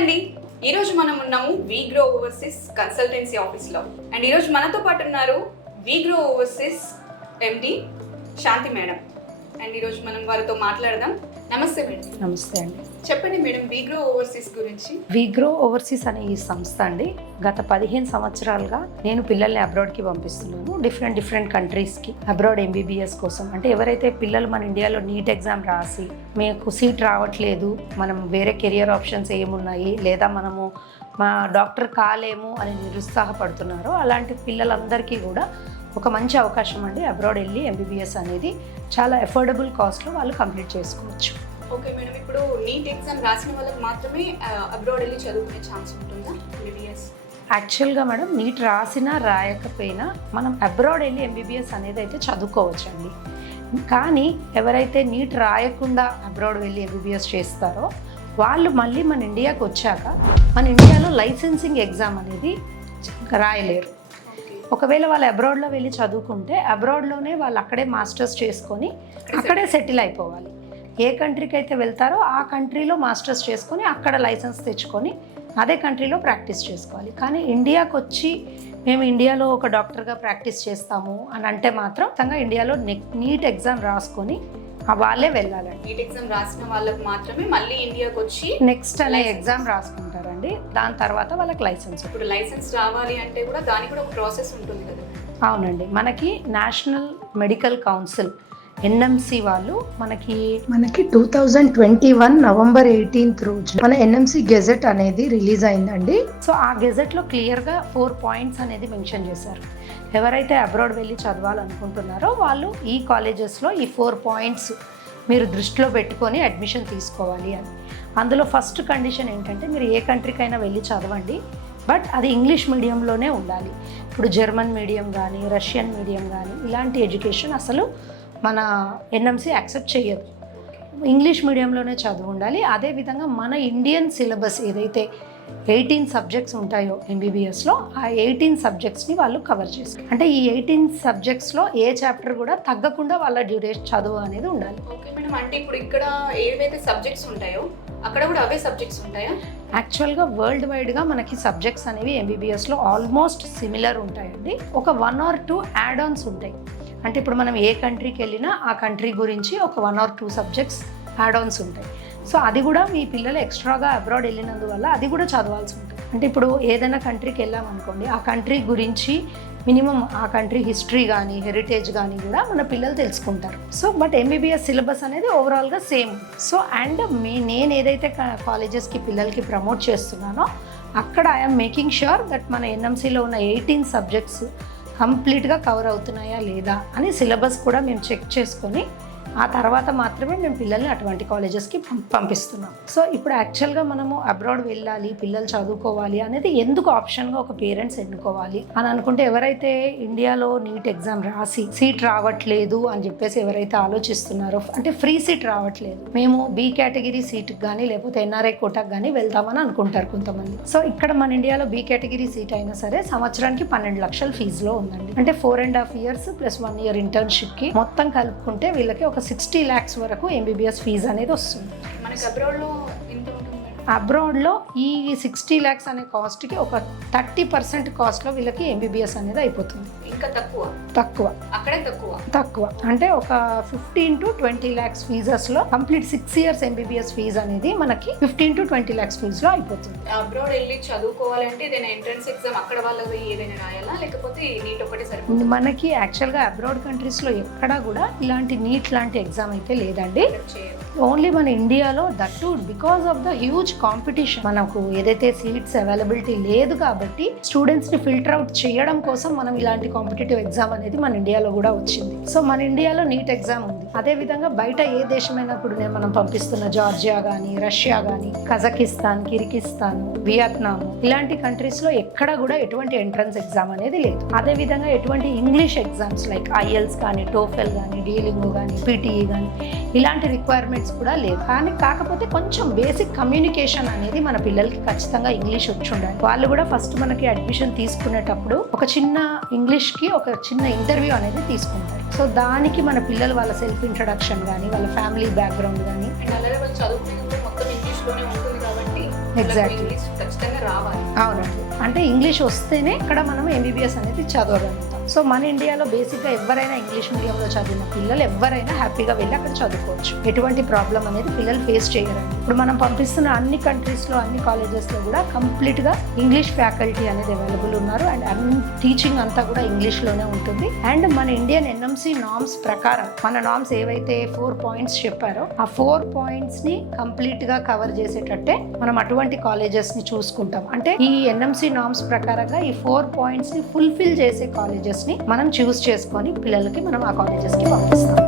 అండి, ఈరోజు మనం ఉన్నాము వీగ్రో ఓవర్సీస్ కన్సల్టెన్సీ ఆఫీస్లో. అండ్ ఈరోజు మనతో పాటు ఉన్నారు WeGrow overseas MD Shanti madam. And ఈరోజు మనం వారితో మాట్లాడదాం. నమస్తే మేడం. నమస్తే అండి. చెప్పండి మేడం, వీగ్రో ఓవర్సీస్ గురించి. వీగ్రో ఓవర్సీస్ అనే ఈ సంస్థ అండి గత 15 సంవత్సరాలుగా నేను పిల్లల్ని అబ్రాడ్కి పంపిస్తున్నాను. డిఫరెంట్ కంట్రీస్కి అబ్రాడ్ ఎంబీబీఎస్ కోసం. అంటే ఎవరైతే పిల్లలు మన ఇండియాలో నీట్ ఎగ్జామ్ రాసి మీకు సీట్ రావట్లేదు, మనం వేరే కెరియర్ ఆప్షన్స్ ఏమున్నాయి, లేదా మనము మా డాక్టర్ కాలేము అని నిరుత్సాహపడుతున్నారో అలాంటి పిల్లలందరికీ కూడా ఒక మంచి అవకాశం అండి. అబ్రాడ్ వెళ్ళి ఎంబీబీఎస్ అనేది చాలా అఫోర్డబుల్ కాస్ట్లో వాళ్ళు కంప్లీట్ చేసుకోవచ్చు. ఓకే మేడం, ఇప్పుడు నీట్ ఎగ్జామ్ రాసిన వాళ్ళకి మాత్రమే అబ్రాడ్ వెళ్ళి చదువుకునే ఛాన్స్ ఉంటుందా ఎంబీబీఎస్? యాక్చువల్గా మేడం నీట్ రాసినా రాయకపోయినా మనం అబ్రాడ్ వెళ్ళి ఎంబీబీఎస్ అనేది అయితే చదువుకోవచ్చండి. కానీ ఎవరైతే నీట్ రాయకుండా అబ్రాడ్ వెళ్ళి ఎంబీబీఎస్ చేస్తారో వాళ్ళు మళ్ళీ మన ఇండియాకి వచ్చాక మన ఇండియాలో లైసెన్సింగ్ ఎగ్జామ్ అనేది రాయలేరు. ఒకవేళ వాళ్ళు అబ్రాడ్లో వెళ్ళి చదువుకుంటే అబ్రాడ్లోనే వాళ్ళు అక్కడే మాస్టర్స్ చేసుకొని అక్కడే సెటిల్ అయిపోవాలి. ఏ కంట్రీకి అయితే వెళ్తారో ఆ కంట్రీలో మాస్టర్స్ చేసుకొని అక్కడ లైసెన్స్ తెచ్చుకొని అదే కంట్రీలో ప్రాక్టీస్ చేసుకోవాలి. కానీ ఇండియాకి వచ్చి మేము ఇండియాలో ఒక డాక్టర్గా ప్రాక్టీస్ చేస్తాము అని అంటే మాత్రం ఇండియాలో నీట్ ఎగ్జామ్ రాసుకొని వాళ్ళే వెళ్ళాలండి. నీట్ ఎగ్జామ్ రాసిన వాళ్ళకి మాత్రమే మళ్ళీ ఇండియాకి వచ్చి నెక్స్ట్ అనే ఎగ్జామ్ రాసుకుంటారండి. దాని తర్వాత వాళ్ళకి లైసెన్స్. ఇప్పుడు లైసెన్స్ రావాలి అంటే కూడా దానికి కూడా ఒక ప్రాసెస్ ఉంటుంది కదా? అవునండి, మనకి నేషనల్ మెడికల్ కౌన్సిల్ ఎన్ఎంసి వాళ్ళు మనకి 2021 నవంబర్ 18 రోజు మన ఎన్ఎంసి గెజెట్ అనేది రిలీజ్ అయిందండి. సో ఆ గెజెట్లో క్లియర్గా 4 పాయింట్స్ అనేది మెన్షన్ చేశారు. ఎవరైతే అబ్రాడ్ వెళ్ళి చదవాలనుకుంటున్నారో వాళ్ళు ఈ కాలేజెస్లో ఈ 4 పాయింట్స్ మీరు దృష్టిలో పెట్టుకొని అడ్మిషన్ తీసుకోవాలి అని. అందులో ఫస్ట్ కండిషన్ ఏంటంటే మీరు ఏ కంట్రీకైనా వెళ్ళి చదవండి, బట్ అది ఇంగ్లీష్ మీడియంలోనే ఉండాలి. ఇప్పుడు జర్మన్ మీడియం కానీ రష్యన్ మీడియం కానీ ఇలాంటి ఎడ్యుకేషన్ అసలు మన ఎన్ఎంసి యాక్సెప్ట్ చేయదు. ఇంగ్లీష్ మీడియంలోనే చదువు ఉండాలి. అదేవిధంగా మన ఇండియన్ సిలబస్ ఏదైతే 18 సబ్జెక్ట్స్ ఉంటాయో ఎంబీబీఎస్లో ఆ 18 సబ్జెక్ట్స్ని వాళ్ళు కవర్ చేస్తారు. అంటే ఈ 18 సబ్జెక్ట్స్లో ఏ చాప్టర్ కూడా తగ్గకుండా వాళ్ళ డ్యూరేషన్ చదువు అనేది ఉండాలి. ఓకే మేడం, అంటే ఇప్పుడు ఇక్కడ ఏవైతే సబ్జెక్ట్స్ ఉంటాయో అక్కడ కూడా అవే సబ్జెక్ట్స్ ఉంటాయా? యాక్చువల్గా వరల్డ్ వైడ్గా మనకి సబ్జెక్ట్స్ అనేవి ఎంబీబీఎస్లో ఆల్మోస్ట్ సిమిలర్ ఉంటాయండి. ఒక 1 or 2 యాడ్ ఆన్స్ ఉంటాయి. అంటే ఇప్పుడు మనం ఏ కంట్రీకి వెళ్ళినా ఆ కంట్రీ గురించి ఒక 1 or 2 సబ్జెక్ట్స్ యాడ్ ఆన్స్ ఉంటాయి. సో అది కూడా మీ పిల్లలు ఎక్స్ట్రాగా అబ్రాడ్ వెళ్ళినందువల్ల అది కూడా చదవాల్సి ఉంటుంది. అంటే ఇప్పుడు ఏదైనా కంట్రీకి వెళ్ళామనుకోండి, ఆ కంట్రీ గురించి మినిమం ఆ కంట్రీ హిస్టరీ కానీ హెరిటేజ్ కానీ కూడా మన పిల్లలు తెలుసుకుంటారు. సో బట్ ఎంబీబీఎస్ సిలబస్ అనేది ఓవరాల్గా సేమ్. సో అండ్ నేను ఏదైతే కాలేజెస్కి పిల్లలకి ప్రమోట్ చేస్తున్నానో అక్కడ ఐఎమ్ మేకింగ్ ష్యూర్ దట్ మన ఎన్ఎంసీలో ఉన్న 18 సబ్జెక్ట్స్ కంప్లీట్గా కవర్ అవుతున్నాయా లేదా అని సిలబస్ కూడా మేము చెక్ చేసుకొని ఆ తర్వాత మాత్రమే మేము పిల్లల్ని అటువంటి కాలేజెస్కి పంపిస్తున్నాం. సో ఇప్పుడు యాక్చువల్గా మనము అబ్రాడ్ వెళ్ళాలి, పిల్లలు చదువుకోవాలి అనేది ఎందుకు ఆప్షన్గా ఒక పేరెంట్స్ ఎన్నుకోవాలి అని అనుకుంటే, ఎవరైతే ఇండియాలో నీట్ ఎగ్జామ్ రాసి సీట్ రావట్లేదు అని చెప్పేసి ఎవరైతే ఆలోచిస్తున్నారో, అంటే ఫ్రీ సీట్ రావట్లేదు, మేము బి కేటగిరీ సీట్కి కానీ లేకపోతే ఎన్ఆర్ఐ కోటాకి కానీ వెళ్తామని అనుకుంటారు కొంతమంది. సో ఇక్కడ మన ఇండియాలో బి కేటగిరీ సీట్ అయినా సరే సంవత్సరానికి 12 లక్షల ఫీజులో ఉందండి. అంటే 4.5 years ప్లస్ 1 year ఇంటర్న్షిప్కి మొత్తం కలుపుకుంటే వీళ్ళకి ఒక 60 lakhs వరకు ఎంబీబీఎస్ ఫీజు అనేది వస్తుంది. మనకి అబ్రాడ్లో ఎంత ఉంటుంది? అబ్రాడ్లో ఈ 60 lakhs అనే కాస్ట్కి ఒక 30% కాస్ట్లో వీళ్ళకి ఎంబీబీఎస్ అనేది అయిపోతుంది. ఇంకా తక్కువ అక్కడే తక్కువ అంటే ఒక 15 to 20 lakhs ఫీజెస్లో కంప్లీట్ 6 years ఎంబీబీఎస్ ఫీజు అనేది మనకి 15 to 20 lakhs ఫీజులో అయిపోతుంది. అబ్రాడ్ వెళ్ళి చదువుకోవాలంటే ఏదైనా ఎంట్రన్స్ ఎగ్జామ్ అక్కడ వాళ్ళకి ఏదైనా రాయాలా, లేకపోతే నీట్ ఒకటి సరిపోతుంది? మనకి యాక్చువల్గా అబ్రాడ్ కంట్రీస్లో ఎక్కడా కూడా ఇలాంటి నీట్ లాంటి ఎగ్జామ్ అయితే లేదండి. ఓన్లీ మన ఇండియాలో that because of the huge competition. మనకు ఏదైతే సీట్స్ అవైలబిలిటీ లేదు కాబట్టి స్టూడెంట్స్ని ఫిల్టర్ అవుట్ చేయడం కోసం మనం ఇలాంటి కాంపిటేటివ్ ఎగ్జామ్ అనేది మన ఇండియాలో కూడా వచ్చింది. సో మన ఇండియాలో నీట్ ఎగ్జామ్ ఉంది. అదేవిధంగా బయట ఏ దేశమైనా ఇప్పుడు మనం పంపిస్తున్న జార్జియా కానీ రష్యా కానీ కజకిస్తాన్, కిర్గిస్తాన్, వియత్నాం ఇలాంటి కంట్రీస్లో ఎక్కడ కూడా ఎటువంటి ఎంట్రన్స్ ఎగ్జామ్ అనేది లేదు. అదేవిధంగా ఎటువంటి ఇంగ్లీష్ ఎగ్జామ్స్ లైక్ ఐఎల్స్ కానీ టోఫెల్ కానీ డీలింగ్ కానీ పీటీఈ కానీ ఇలాంటి రిక్వైర్మెంట్స్ కూడా లేవు. కానీ కాకపోతే కొంచెం బేసిక్ కమ్యూనికేషన్ అనేది మన పిల్లలకి ఖచ్చితంగా ఇంగ్లీష్ వచ్చి ఉండాలి. వాళ్ళు కూడా ఫస్ట్ మనకి అడ్మిషన్ తీసుకునేటప్పుడు ఒక చిన్న ఇంగ్లీష్కి ఒక చిన్న ఇంటర్వ్యూ అనేది తీసుకుంటారు. సో దానికి మన పిల్లలు వాళ్ళ సెల్ఫ్ ఇంట్రడక్షన్ కానీ వాళ్ళ ఫ్యామిలీ బ్యాక్గ్రౌండ్ కానీ అలాగే వాళ్ళు చదువుకునేది మొత్తం ఇంగ్లీష్లోనే ఉంటుంది కాబట్టి Exactly. ఇంగ్లీష్ ఖచ్చితంగా రావాలి. అవునండి, అంటే ఇంగ్లీష్ వస్తేనే ఇక్కడ మనం ఎంబీబీఎస్ అనేది చదవగలుగుతాం. సో మన ఇండియాలో బేసిక్గా ఎవరైనా ఇంగ్లీష్ మీడియంలో చదివిన పిల్లలు ఎవరైనా హ్యాపీగా వెళ్ళి అక్కడ చదువుకోవచ్చు. ఎటువంటి ప్రాబ్లం అనేది పిల్లలు ఫేస్ చేయరండి. ఇప్పుడు మనం పంపిస్తున్న అన్ని కంట్రీస్లో అన్ని కాలేజెస్లో కూడా కంప్లీట్గా ఇంగ్లీష్ ఫ్యాకల్టీ అనేది అవైలబుల్ ఉన్నారు. అండ్ అన్ని టీచింగ్ అంతా కూడా ఇంగ్లీష్లోనే ఉంటుంది. అండ్ మన ఇండియన్ ఎన్ఎంసీ నామ్స్ ప్రకారం మన నామ్స్ ఏవైతే 4 పాయింట్స్ చెప్పారో ఆ 4 పాయింట్స్ని కంప్లీట్గా కవర్ చేసేటట్టే మనం అటువంటి కాలేజెస్ని చూసుకుంటాం. అంటే ఈ ఎన్ఎంసీ నామ్స్ ప్రకారంగా ఈ 4 పాయింట్స్ని ఫుల్ఫిల్ చేసే కాలేజెస్ని మనం చూస్ చేసుకొని పిల్లలకి మనం ఆ కాలేజెస్కి పంపిస్తాం.